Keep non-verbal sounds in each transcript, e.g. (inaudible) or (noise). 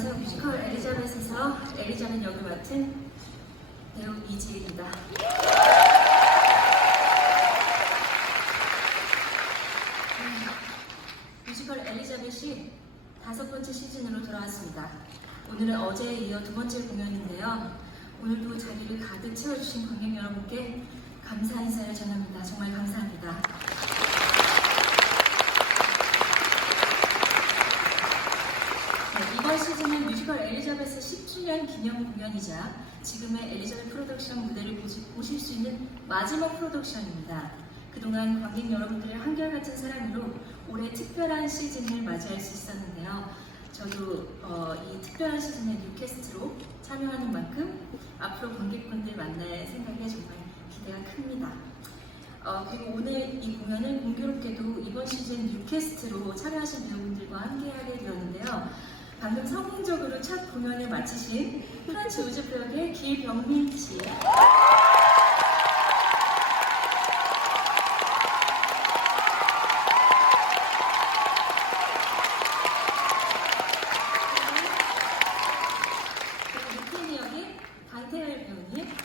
안녕하세요. 뮤지컬 엘리자벳에서 엘리자벳 역을 맡은 배우 이지혜입니다. 음, 뮤지컬 엘리자벳이 다섯 번째 시즌으로 돌아왔습니다. 오늘은 어제에 이어 두 번째 공연인데요. 오늘도 자리를 가득 채워주신 관객 여러분께 감사 인사를 전합니다. 정말 감사합니다. 네, 이번 시즌은 뮤지컬 엘리자베스 10주년 기념 공연이자 지금의 엘리자베스 프로덕션 무대를 보실 수 있는 마지막 프로덕션입니다. 그동안 관객 여러분들의 한결같은 사랑으로 올해 특별한 시즌을 맞이할 수 있었는데요. 저도 어, 이 특별한 시즌의 뉴캐스트로 참여하는 만큼 앞으로 관객분들 만날 생각에 정말 기대가 큽니다. 어, 그리고 오늘 이 공연은 공교롭게도 이번 시즌 뉴캐스트로 참여하신 배우분들과 함께 하게 되었는데요. 방금 성공적으로 첫 공연을 마치신 프란츠 우즈프 역의 길병민 씨. 그리고 루피니 역의 강태열 배우님.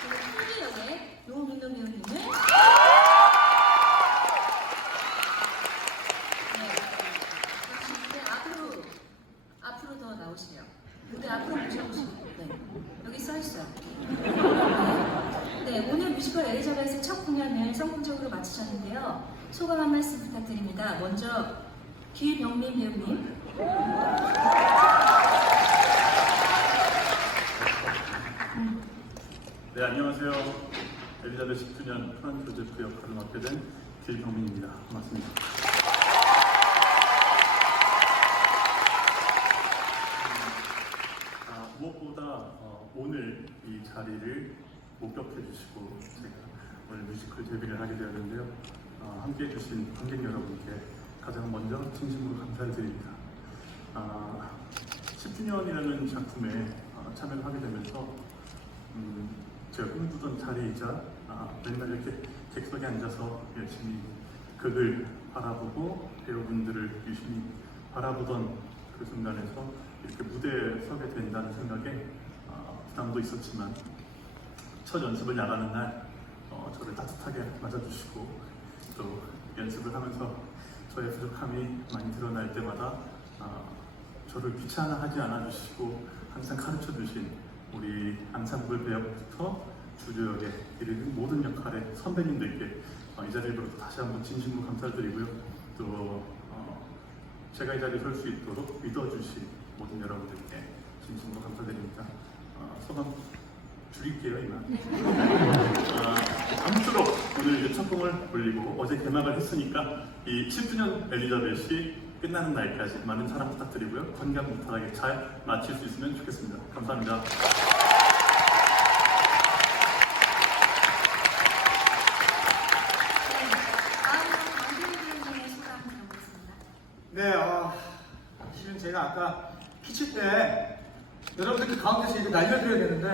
그리고 토니 역의 노민노 배우님을. 네. 이제 앞으로 앞으로 더 나오시래요. 근데 앞으로 모셔보시고 네. 여기 써 있어요. 네, 오늘 뮤지컬 엘리자벳의 첫 공연을 성공적으로 마치셨는데요. 소감 한 말씀 부탁드립니다. 먼저 귀병민 배우님. 네, 안녕하세요. 엘리자베스 10주년 프란트 조제프 역할을 맡게 된 길병민입니다. 반갑습니다. 아, 무엇보다 어, 이 자리를 목격해 주시고 제가 오늘 뮤지컬 데뷔를 하게 되었는데요. 어, 함께 해 주신 관객 여러분께 가장 먼저 진심으로 감사를 드립니다. 아, 10주년이라는 작품에 어, 참여를 하게 되면서 음, 제가 꿈꾸던 자리이자 아, 맨날 이렇게 객석에 앉아서 열심히 극을 바라보고 배우분들을 유심히 바라보던 그 순간에서 이렇게 무대에 서게 된다는 생각에 아, 부담도 있었지만 첫 연습을 나가는 날 어, 저를 따뜻하게 맞아주시고 또 연습을 하면서 저의 부족함이 많이 드러날 때마다 아, 저를 귀찮아하지 않아주시고 항상 가르쳐 주신 우리 앙상블 배역부터 주조역에 이르는 모든 역할의 선배님들께 어, 이 자리를 빌어서 다시 한번 진심으로 감사드리고요. 또 어, 제가 이 자리에 설 수 있도록 믿어주신 모든 여러분들께 진심으로 감사드립니다. 어, 소감 줄일게요, 이만. 어, 아무쪼록 오늘 이제 첫 공을 올리고 어제 개막을 했으니까 이 10주년 엘리자벳이 끝나는 날까지 많은 사랑 부탁드리고요. 건강 무탈하게 잘 마칠 수 있으면 좋겠습니다. 감사합니다. 네, 다음으로 강태일 배우님의 소감 들어보겠습니다. 네, 어, 실은 제가 아까 키칠 때 그 가운데서 이거 날려드려야 되는데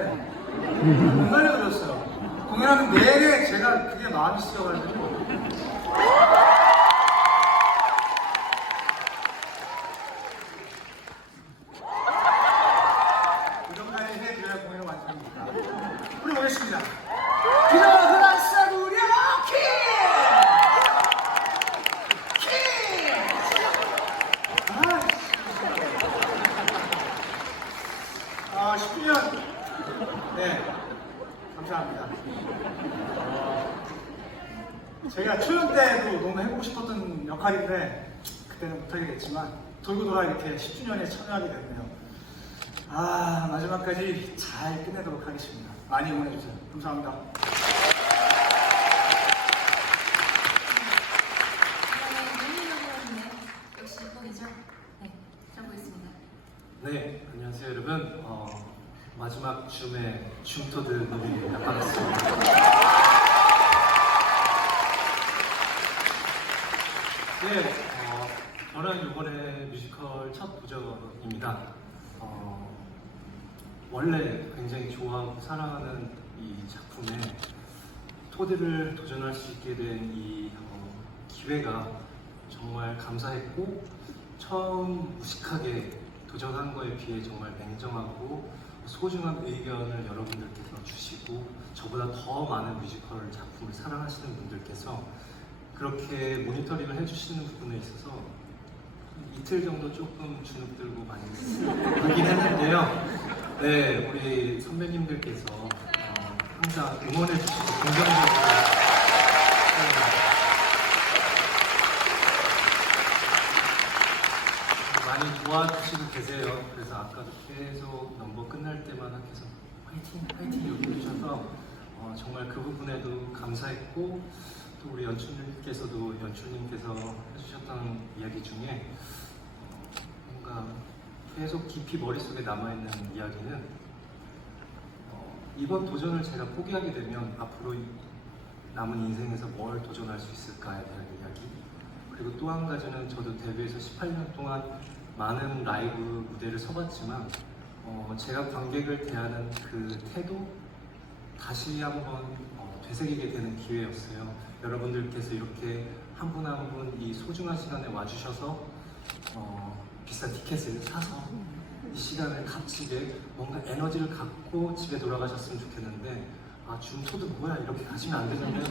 못 날려드렸어요. 공연하는 내내 제가 그게 마음이 쓰여가지고 여러분들이 해드려야 공연을 완성합니다. 우리 보겠습니다. 그러나 싸구려 키! 키! 아, 10주년. 네. 감사합니다. 어, 제가 초연 때도 너무 해보고 싶었던 역할인데, 그때는 못하게 됐지만, 돌고 돌아 이렇게 10주년에 참여하게 됐네요. 아, 마지막까지 잘 끝내도록 하겠습니다. 많이 응원해주세요. 감사합니다. 네, 안녕하세요 여러분. 어, 마지막 줌의 줌토드 노비입니다. 반갑습니다. 네, 어, 저는 이번에 뮤지컬 첫 도전입니다. 어, 원래 굉장히 좋아하고 사랑하는 이 작품에 토드를 도전할 수 있게 된 이 기회가 정말 감사했고 처음 무식하게 도전한 거에 비해 정말 냉정하고 소중한 의견을 여러분들께서 주시고 저보다 더 많은 뮤지컬 작품을 사랑하시는 분들께서 그렇게 모니터링을 해주시는 부분에 있어서 이틀 정도 조금 주눅 들고 많이 (laughs) 울긴 했는데요. 네, 우리 선배님들께서 어, 항상 응원해 주시고 긍정적으로 네, 많이 도와주시고 계세요. 그래서 아까도 계속 넘버 끝날 때마다 계속 화이팅, 화이팅 이렇게 해주셔서 어, 정말 그 부분에도 감사했고 또 우리 연출님께서도 연출님께서 해주셨던 이야기 중에 뭔가 계속 깊이 머릿속에 남아있는 이야기는 어, 이번 도전을 제가 포기하게 되면 앞으로 남은 인생에서 뭘 도전할 수 있을까에 대한 이야기 그리고 또 한 가지는 저도 데뷔해서 18년 동안 많은 라이브 무대를 서봤지만 어, 제가 관객을 대하는 그 태도 다시 한번 어, 되새기게 되는 기회였어요. 여러분들께서 이렇게 한 분 한 분 이 소중한 시간에 와주셔서 어, 비싼 티켓을 사서 이 시간을 값지게 뭔가 에너지를 갖고 집에 돌아가셨으면 좋겠는데 아 줌토도 뭐야 이렇게 가시면 안 되잖아요.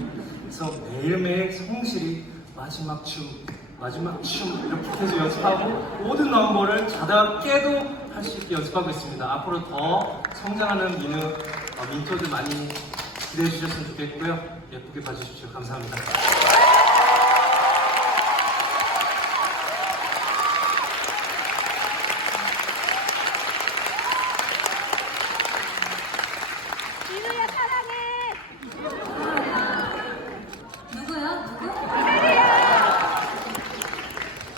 그래서 매일매일 성실히 마지막 춤 마지막 춤 이렇게 계속 연습하고 모든 넘버를 자다가 깨도 할 수 있게 연습하고 있습니다. 앞으로 더 성장하는 민우 어, 민토들 많이 기대해 주셨으면 좋겠고요. 예쁘게 봐주십시오. 감사합니다. 민우야 사랑해. 누구야? 누구?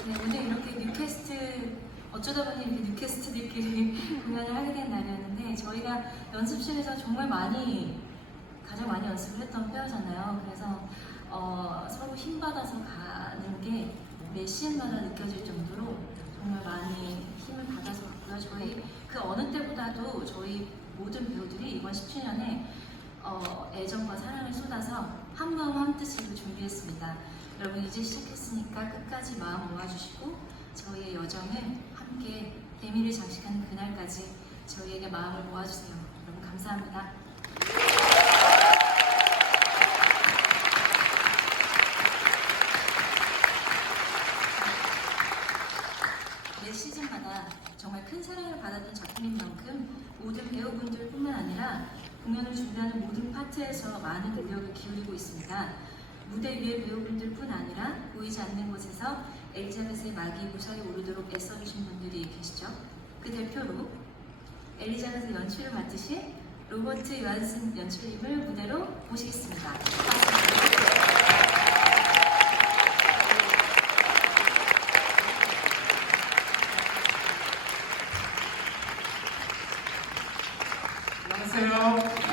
네, 오늘 이렇게 뉴캐스트 어쩌다 보니 이렇게 뉴캐스트들끼리 공연을 하게 된 날이었는데 저희가 연습실에서 정말 많이 가장 많이 연습을 했던 페어잖아요. 그래서 어, 서로 힘 받아서 가는 게매 시즌마다 느껴질 정도로 정말 많이 힘을 받아서 갔고요. 저희 그 어느 때보다도 저희 모든 배우들이 이번 10주년에 어, 애정과 사랑을 쏟아서 한 마음 한 뜻으로 준비했습니다. 여러분 이제 시작했으니까 끝까지 마음 모아주시고 저희의 여정을 함께 대미를 장식하는 그날까지 저희에게 마음을 모아주세요. 여러분 감사합니다. 매 시즌마다 정말 큰 사랑을 받았던 작품인 만큼 모든 배우분들뿐만 아니라 준비하는 모든 파트에서 많은 노력을 기울이고 있습니다. 무대 위의 배우분들뿐 아니라 보이지 않는 곳에서 엘리자벳의 막이 무사히 오르도록 애써주신 분들이 계시죠. 그 대표로 엘리자벳의 연출을 맡으신 로버트 요한슨 연출님을 무대로 모시겠습니다. 박수. 안녕하세요.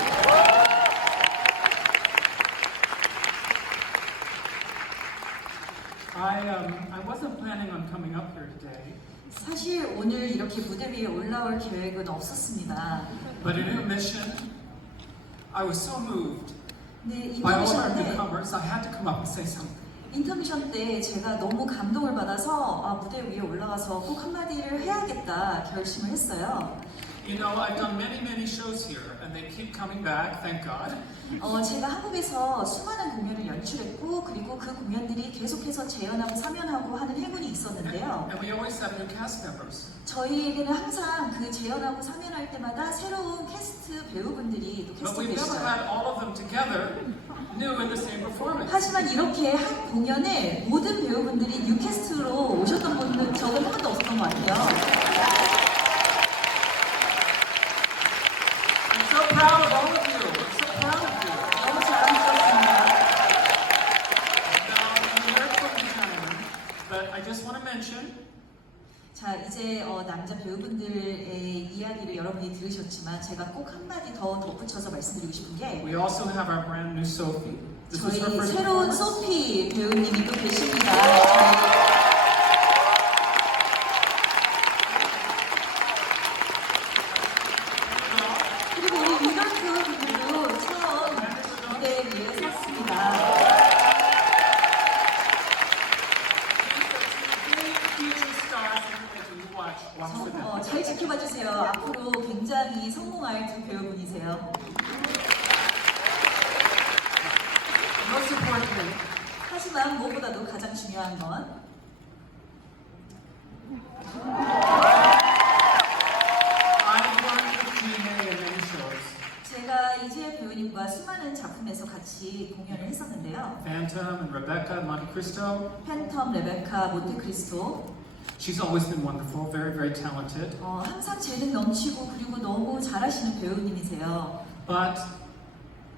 I um I wasn't planning on coming up here today, 사실 오늘 이렇게 무대 위에 올라올 계획은 없었습니다. but in intermission, I was so moved 네, by all 인터미션 때 newcomers. I had to come up and say something. 인터미션 때 제가 너무 감동을 받아서 아, 무대 위에 올라가서 꼭 한마디를 해야겠다 결심을 했어요. You know, I've done many, many shows here, and they keep coming back. Thank God. 어, 제가 한국에서 수많은 공연을 연출했고 그리고 그 공연들이 계속해서 재연하고 사면하고 하는 행운이 있었는데요. And we always have new cast members. 저희에게는 항상 그 재연하고 사면할 때마다 새로운 캐스트 배우분들이 또 But 캐스트 we've never 되시죠. had all of them together, new in the same performance. 하지만 이렇게 한 공연에 모든 배우분들이 뉴캐스트로 오셨던 분은 적은 한 번도 없었던 것 같아요. I'm so proud of all of you. I'm so proud of you. 너무 자랑스럽습니다. Now, I'm very quick time, but I just want to mention 자, 이제 어, 남자 배우분들의 이야기를 여러분이 들으셨지만 제가 꼭 한마디 더 덧붙여서 말씀드리고 싶은 게 we also have our brand new Sophie. This was her 저희 first 새로운 performance. 소피 배우님이 또 계십니다. 저희 그리고 우리 유관 배우분들도 처음 무대 위에 섰습니다. 하지만 무엇보다도 가장 중요한 건 I've worked with Gina in many shows. 제가 이재 배우님과 수많은 작품에서 같이 공연을 했었는데요. Phantom and Rebecca, Monte Cristo. 팬텀, 레베카, 몬테크리스토 She's always been wonderful, very, very talented. 어, 항상 재능 넘치고 그리고 너무 잘하시는 배우님이세요. But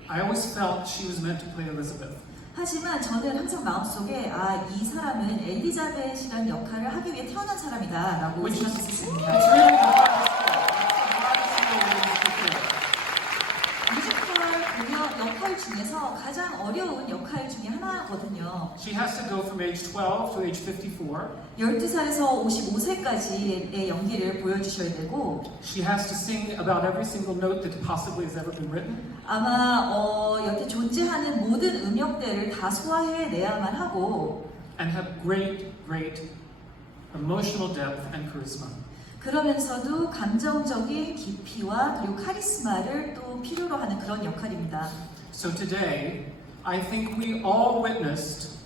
I always felt she was meant to play Elizabeth. 하지만 저는 항상 마음속에 아, 이 사람은 엘리자벳이라는 역할을 하기 위해 태어난 사람이다 라고 Which is, it's 생각했습니다. really hardest thing. The hardest thing to do. 뮤지컬 공연 역할 중에서 가장 어려운 역할 중에 하나거든요. She has to go from age 12 to age 54. 12살에서 55세까지의 연기를 보여주셔야 되고 She has to sing about every single note that possibly has ever been written. 아마 어, 여태 존재하는 모든 음역대를 다 소화해내야만 하고 and have great, great emotional depth and charisma. 그러면서도 감정적인 깊이와 그리고 카리스마를 또 필요로 하는 그런 역할입니다. So today, I think we all witnessed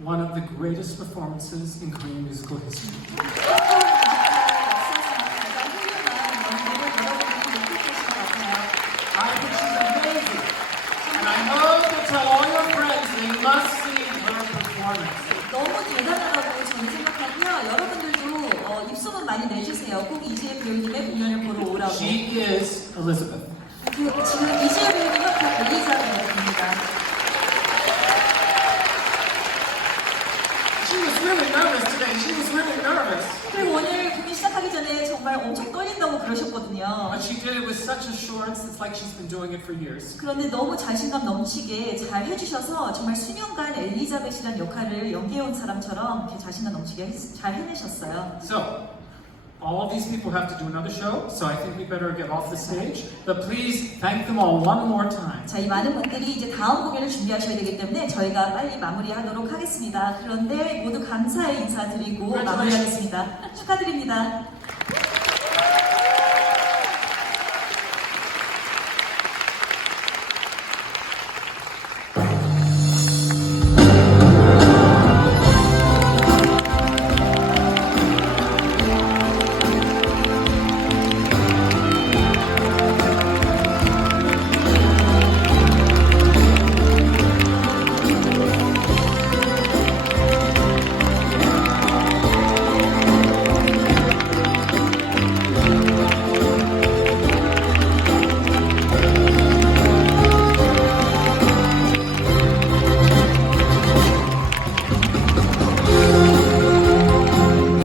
one of the greatest performances in Korean musical history. I think she's amazing. And I hope to tell all your friends they must see her performance. 너무 대단하다고 저는 생각하고요. 여러분들도 어, 입소문 많이 내주세요. 꼭 이지혜 배우님의 공연을 보러 오라고. She is Elizabeth. 그, 지금 이지혜 배우님은 그 엘리자벳입니다. She was really nervous today. She was really nervous. 그리고 오늘 공연 시작하기 전에 정말 엄청 떨린다고 그러셨거든요. But she did it with such assurance. It's like she's been doing it for years. 그런데 너무 자신감 넘치게 잘 해주셔서 정말 수년간 엘리자벳이라는 역할을 연기해온 사람처럼 이렇게 자신감 넘치게 했- 잘 해내셨어요. So, all of these people have to do another show, so I think we better get off the stage. But please thank them all one more time. 자, 이 많은 분들이 이제 다음 공연을 준비하셔야 되기 때문에 저희가 빨리 마무리하도록 하겠습니다. 그런데 모두 감사의 인사드리고 마무리하겠습니다. 축하드립니다.